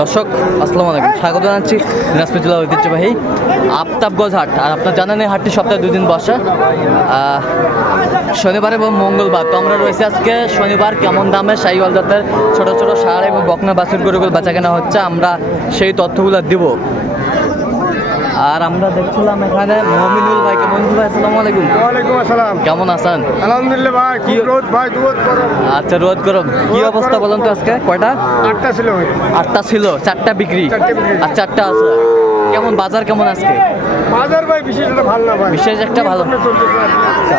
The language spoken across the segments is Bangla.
দর্শক, আসসালামু আলাইকুম। স্বাগত জানাচ্ছি দিনাজপুর জেলা ঐতিহ্যবাহী আফতাবগঞ্জ হাট। আর আপনার জানেন এই হাটটি সপ্তাহে দুদিন বসে। শনিবার এবং মঙ্গলবার। তো আমরা রয়েছে আজকে শনিবার কেমন দামে শাহিওয়াল জাতের ছোটো ছোটো সার এবং বকনা বাছুর গরুগুলো বেচা কেনা হচ্ছে। আমরা সেই তথ্যগুলো দিব। আর আমরা দেখছিলাম এখানে মমিনুল ভাই কেমন ভাই আসসালামু আলাইকুম। ওয়ালাইকুম আসসালাম। কেমন আছেন? আলহামদুলিল্লাহ ভাই কি রোদ ভাই রোদ গরম। আচ্ছা রোদ গরম। কি অবস্থা বলেন তো আজকে? কয়টা? আটটা ছিল ভাই। আটটা ছিল চারটা বিক্রি। চারটে বিক্রি। আর চারটা আছে। কেমন বাজার কেমন আজকে? বাজার ভাই বিশেষ একটা ভালো না ভাই। বিশেষ একটা ভালো। কি। আচ্ছা।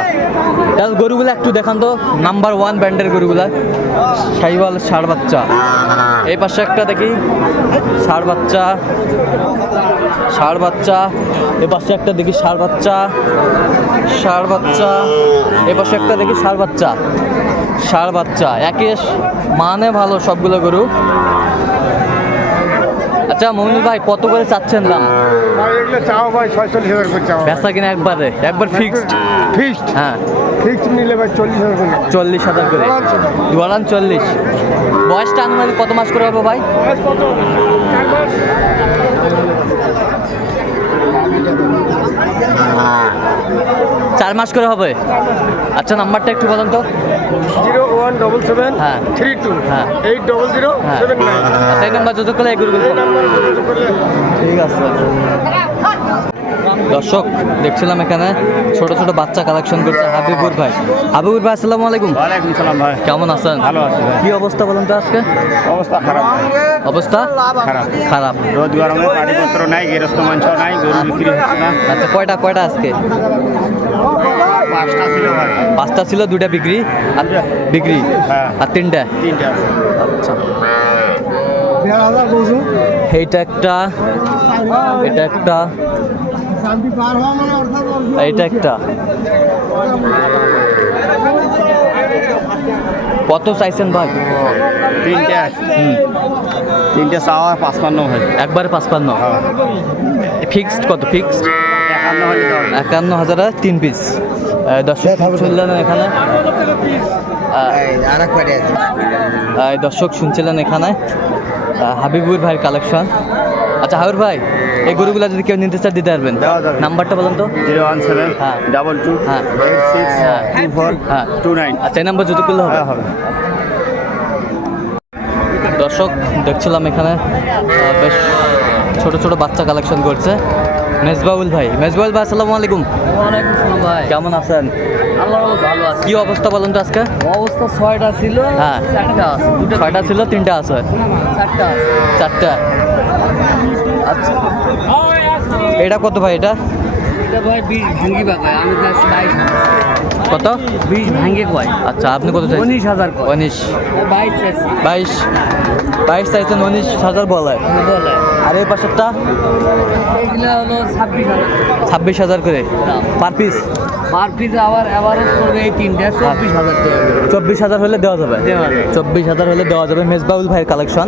তাহলে গরুগুলো একটু দেখান তো। নাম্বার ওয়ান ব্র্যান্ডের গরুগুলা। সাইওয়াল ষাড় বাচ্চা। এই পাশে একটা দেখি। ষাড় বাচ্চা। ষাড় বাচ্চা। এ পাশে একটা দেখি ষাড় বাচ্চা। ষাড় বাচ্চা। এ পাশে একটা দেখি ষাড় বাচ্চা। ষাড় বাচ্চা। একে মানে ভালো সবগুলো গরু। আচ্ছা মমিনুল ভাই কত করে চাচ্ছেন দাম? ভাই এগুলো চাও ভাই ছয়চল্লিশ হাজার করে চাও। বেচা কিনা একবারে? একবার ফিক্সড ফিক্সড হ্যাঁ। ফিক্সড নিলে ভাই চল্লিশ হাজার করে। চল্লিশ হাজার করে? দুয়ালান চল্লিশ। বয়সটা আনুমানিক কত মাস করে হবে ভাই? বয়স কত? চার মাস করে হবে? আচ্ছা নাম্বারটা একটু বলুন তো। জিরো ওয়ান ডবল সেভেন হ্যাঁ। থ্রি টু হ্যাঁ। এইট ডবল জিরো হ্যাঁ। Seven nine. আচ্ছা, এই নাম্বার যত করলে এগুলো ঠিক আছে। দর্শক দেখছিলাম এখানে ছোট ছোট বাচ্চা কালেকশন করছে হাবিবুর ভাই। হাবিবুর ভাই আসসালামু আলাইকুম। ওয়ালাইকুম সালাম ভাই। কেমন আছেন? ভালো আছি কি অবস্থা বলুন তো আজকে? অবস্থা খারাপ অবস্থা? খারাপ। খারাপ। রোদ গরমে পানিপত্র নাই গেরস্ত মাংস নাই গরু বিক্রি হচ্ছে না। আচ্ছা কয়টা কয়টা আজকে? পাঁচটা ছিল ভাই। পাঁচটা ছিল দুটা বিক্রি আর বিক্রি হ্যাঁ। আর তিনটা। তিনটা আছে। আচ্ছা। এইটা একটা এটা একটা এইটা একটা। কত চাইছেন ভাই? তিনটে তিনটে চাওয়া পাঁচপান্ন হয় একবারে পাঁচপান্ন। ফিক্সড কত? ফিক্সড? একান্ন হাজার তিন পিস। দর্শক শুনছিলেন এখানে? আহ, আহ, দর্শক শুনছিলেন এখানে। হাবিবুর ভাইয়ের কালেকশন আচ্ছা হাবিবুর ভাই এই গরুগুলো যদি কেউ নিতে চান দিতে পারবেন। নাম্বারটা বলুন তো। জিরো ওয়ান সেভেন হ্যাঁ। ডাবল টু হ্যাঁ। এইট সিক্স হ্যাঁ। টু ফোর হ্যাঁ। Two nine. আচ্ছা এই নাম্বার যদি করলে হবে। হ্যাঁ, হবে। দর্শক দেখছিলাম এখানে বেশ ছোট ছোট বাচ্চা কালেকশন করছে। মেজবাউল ভাই। মেজবাউল ভাই আসসালামু আলাইকুম। ওয়ালাইকুম সালাম ভাই। কেমন আছেন? আল্লাহ ভালো আছে। কি অবস্থা বলেন তো আজকে? অবস্থা ছয়টা ছিল হ্যাঁ। চারটা আছে। দুটো ছয়টা ছিল তিনটা আছে। চারটা আছে। চারটা। আচ্ছা। এটা কত ভাই এটা? এটা ভাই ভাঙ্গি আমি কত? বিষ ভাঙ্গে কয়। আচ্ছা আপনি কত চাইছেন? উনিশ হাজার কয়। উনিশ। বাইশ বাইশ। বাইশ চাইছেন উনিশ হাজার বলে। বলে। আর এই পাশেরটা? ছাব্বিশ হাজার। করে। পার পিস পার পিস আবার অ্যাভারেজ করবে এই তিনটা চব্বিশ হাজার। চব্বিশ হাজার হলে দেওয়া যাবে? চব্বিশ হাজার হলে দেওয়া যাবে মেজবাউল ভাইয়ের কালেকশন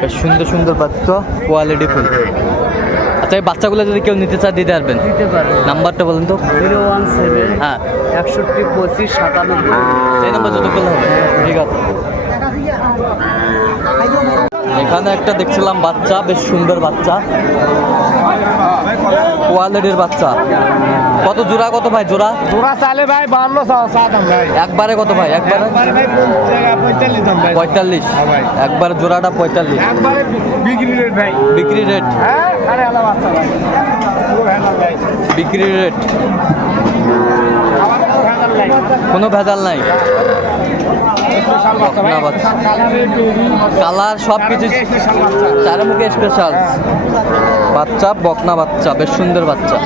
বেশ সুন্দর সুন্দর পাত্র কোয়ালিটি ফুল আচ্ছা এই বাচ্চাগুলো যদি কেউ নিতে চায় দিতে পারবেন। দিতে পারবেন। নাম্বারটা বলুন তো। জিরো ওয়ান সেভেন হ্যাঁ। একষট্টি পঁচিশ সাতানব্বই। সেই নাম্বার যত করলে হবে। ঠিক আছে। এখানে একটা দেখছিলাম বাচ্চা বেশ সুন্দর বাচ্চা। কোয়ালিটির বাচ্চা। কত জোড়া কত ভাই জোড়া? তোরা চালে ভাই বান্ন ভাই। একবারে কত ভাই? একবারে? পঁয়তাল্লিশ হ্যাঁ। একবারে জোড়াটা পঁয়তাল্লিশ। বিক্রি রেট ভাই। বিক্রি রেট হ্যাঁ ভাই। বিক্রি রেট কোনো ভেজাল নাই। কালার সব কিছু চারমুখে স্পেশাল বাচ্চা বকনা বাচ্চা বেশ সুন্দর বাচ্চা।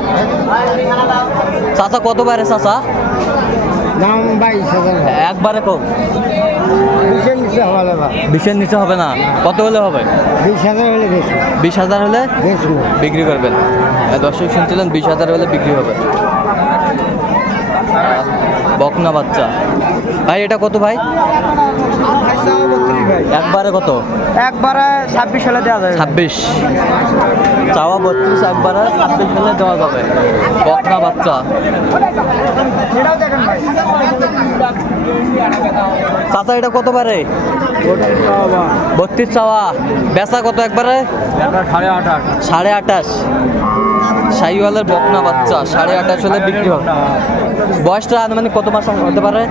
চাচা কত বারে চাচা? দাম বাইশ একবারে কম। বিশের নিচে বিশের হবে না। কত হলে হবে? বিশ হাজার হলে বেশি হাজার হলে বিক্রি করবেন। দর্শক শুনছিলেন বিশ হাজার হলে বিক্রি হবে। বকনা বাচ্চা। ভাই এটা কত ভাই? একবারে কত? একবারে ছাব্বিশ হলে দেওয়া যাবে। ছাব্বিশ। চাওয়া বত্রিশ একবারে ছাব্বিশ হলে দেওয়া যাবে। বকনা বাচ্চা। চাচা এটা কত পারে বত্রিশ চাওয়া। বেচা কত একবারে? সাড়ে আঠাশ। সাড়ে আঠাশ। শাহিওয়ালের বকনা বাচ্চা সাড়ে আঠাশ হলে বিক্রি হবে বয়সটা আনুমানিক কত মাস হতে পারে?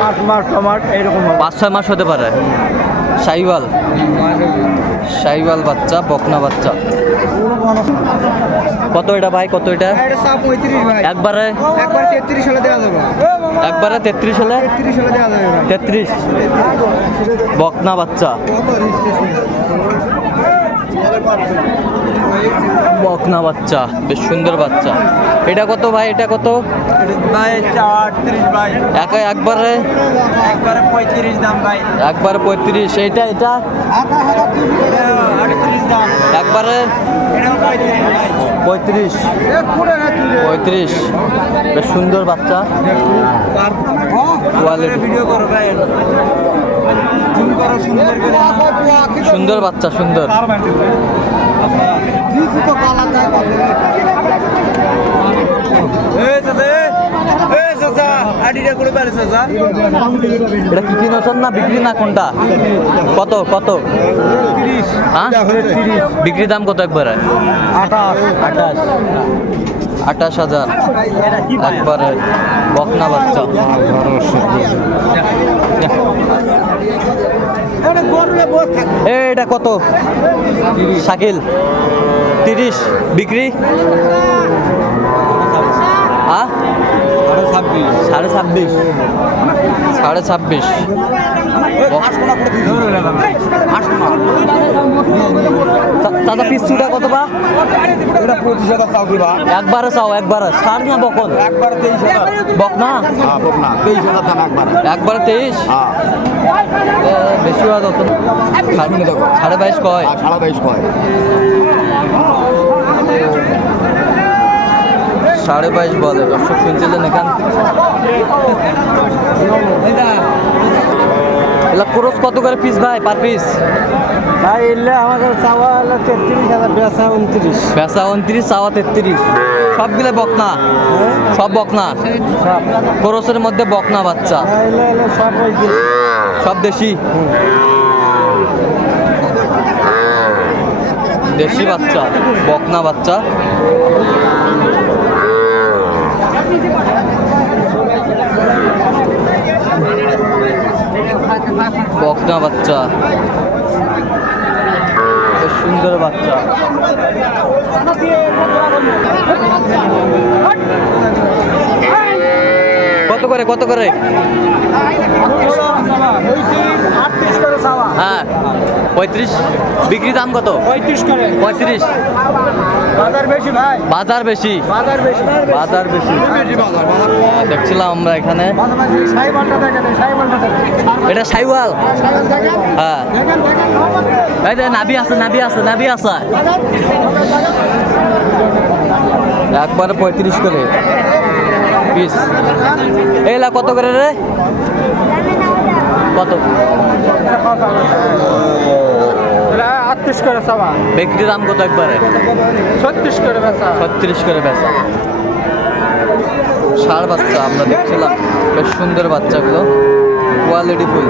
পাঁচ মাস টমাট এইরকম পাঁচ ছয় মাস হতে পারে। শাহিওয়াল। শাহিওয়াল বাচ্চা বকনা বাচ্চা। কত এটা ভাই? কত এটা? একবারে? একবার তেত্রিশ হলে তেত্রিশ বকনা বাচ্চা। বকনা বাচ্চা বেশ সুন্দর বাচ্চা। এটা কত ভাই? এটা কত? ভাই ভাই। এক একবারে? একবারে পঁয়ত্রিশ দাম ভাই। একবারে পঁয়ত্রিশ। এইটা এটা? একবারে? পঁয়ত্রিশ পঁয়ত্রিশ। পঁয়ত্রিশ। বেশ সুন্দর বাচ্চা। কোয়ালিটি ভিডিও করো ভাই। জুম করো সুন্দর করে। সুন্দর বাচ্চা সুন্দর। এটা কি কিনেছেন না বিক্রি না কোনটা? কত কত? হ্যাঁ? বিক্রি দাম কত একবারে? আঠাশ। আঠাশ। আঠাশ হাজার। একবারে বকনা বাচ্চা। এটা কত? শাকিল। তিরিশ। বিক্রি? আ? সাড়ে ছাব্বিশ সাড়ে ছাব্বিশ। চা- চাচা পিস্তুটা কত বা? এটা পঁচিশ হাজার চাও দিবা একবারে চাও একবারে। সার না বকন। একবার তেইশ হাজার বক না হ্যাঁ বক না তেইশ হাজার দাম একবার একবারে তেইশ? এ, বেশি হওয়া যত সাড়ে বাইশ কয়? সাড়ে বাইশ কয়। সাড়ে বাইশ বলে দর্শক শুনছিলেন এখান এলা ক্রোস কত করে পিস ভাই পার পিস ভাই এলে আমাদের চাওয়া হলো তেত্রিশ হাজার বেচা উনত্রিশ। বেচা উনত্রিশ চাওয়া তেত্রিশ। সবগুলো বকনা? সব বকনা? ক্রোসের মধ্যে বকনা বাচ্চা। এলে এলে সব ওই যে সব দেশি? দেশি বাচ্চা বকনা বাচ্চা। বকনা বাচ্চা। সুন্দর বাচ্চা। কত করে কত করে? হ্যাঁ পঁয়ত্রিশ। বিক্রি দাম কত? পঁয়ত্রিশ পঁয়ত্রিশ। বাজার বেশি বাজার বেশি। দেখছিলাম আমরা এখানে। এটা সাইওয়াল। হ্যাঁ। নাবি আছে নাবি আছে নাবি আছে। একবারে পঁয়ত্রিশ করে। পিস এইলা কত করে রে? কত? করে চাওয়া বিক্রি দাম কত একবারে? ছত্রিশ করে বেচা। ছত্রিশ করে বেচা। ষাড় বাচ্চা আমরা দেখছিলাম বেশ সুন্দর বাচ্চাগুলো। Quality full